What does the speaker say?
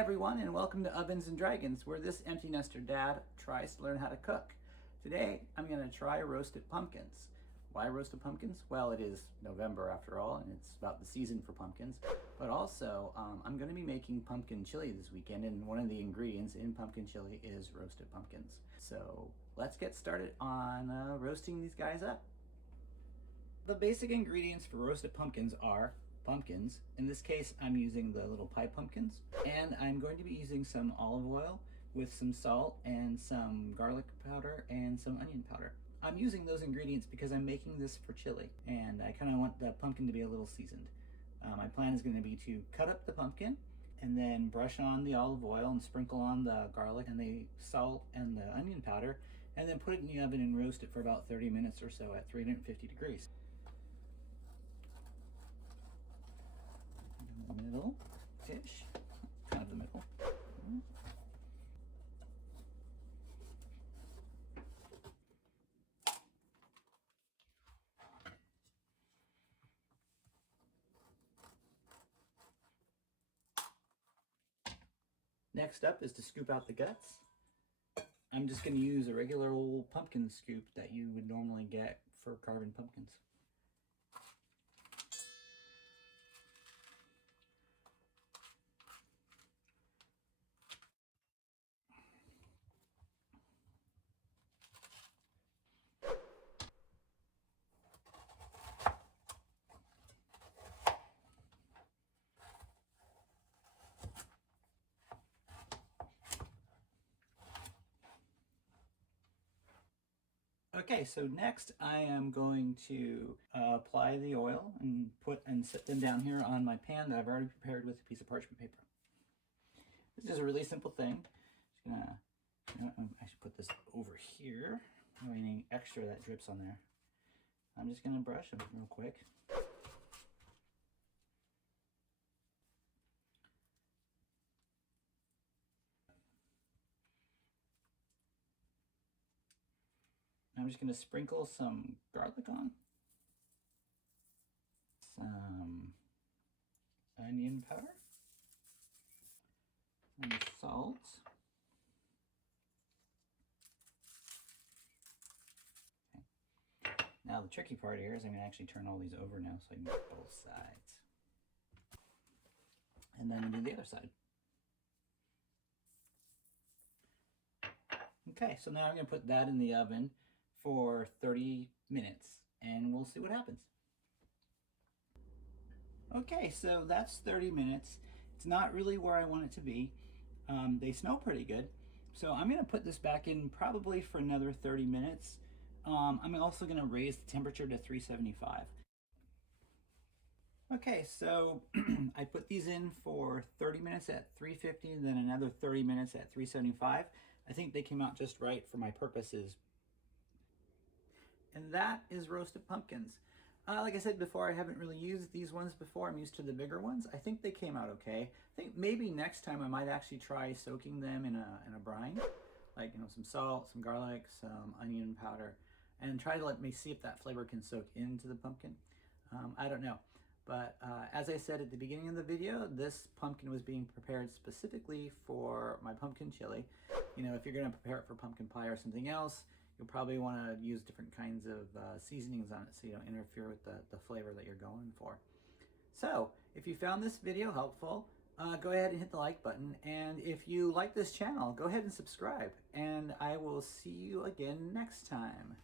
everyone, and welcome to Ovens and Dragons, where this empty nester dad tries to learn how to cook. Today, I'm going to try roasted pumpkins. Why roasted pumpkins? Well, it is November after all, and it's about the season for pumpkins. But also, I'm going to be making pumpkin chili this weekend, and one of the ingredients in pumpkin chili is roasted pumpkins. So let's get started on roasting these guys up. The basic ingredients for roasted pumpkins are pumpkins. In this case, I'm using the little pie pumpkins, and I'm going to be using some olive oil with some salt and some garlic powder and some onion powder. I'm using those ingredients because I'm making this for chili, and I kind of want the pumpkin to be a little seasoned. My plan is going to be to cut up the pumpkin and then brush on the olive oil and sprinkle on the garlic and the salt and the onion powder, and then put it in the oven and roast it for about 30 minutes or so at 350 degrees. Middle-ish, kind of the middle. Next up is to scoop out the guts. I'm just going to use a regular old pumpkin scoop that you would normally get for carving pumpkins. Okay, so next I am going to apply the oil and set them down here on my pan that I've already prepared with a piece of parchment paper. This is a really simple thing. Just gonna, I should put this over here. Any extra that drips on there, I'm just gonna brush them real quick. I'm just going to sprinkle some garlic on, some onion powder, and salt. Okay. Now the tricky part here is I'm going to actually turn all these over now so I can get both sides. And then do the other side. Okay, so now I'm going to put that in the oven for 30 minutes and we'll see what happens. Okay, so that's 30 minutes. It's not really where I want it to be. They smell pretty good. So I'm gonna put this back in probably for another 30 minutes. I'm also gonna raise the temperature to 375. Okay, so I put these in for 30 minutes at 350 and then another 30 minutes at 375. I think they came out just right for my purposes. And that is roasted pumpkins. Like I said before, I haven't really used these ones before. I'm used to the bigger ones. I think they came out okay. I think maybe next time I might actually try soaking them in a brine, like some salt, some garlic, some onion powder, and try to let me see if that flavor can soak into the pumpkin. I don't know. But as I said at the beginning of the video, this pumpkin was being prepared specifically for my pumpkin chili. If you're going to prepare it for pumpkin pie or something else, you'll probably want to use different kinds of seasonings on it so you don't interfere with the flavor that you're going for. So, if you found this video helpful, go ahead and hit the like button. And if you like this channel, go ahead and subscribe. And I will see you again next time.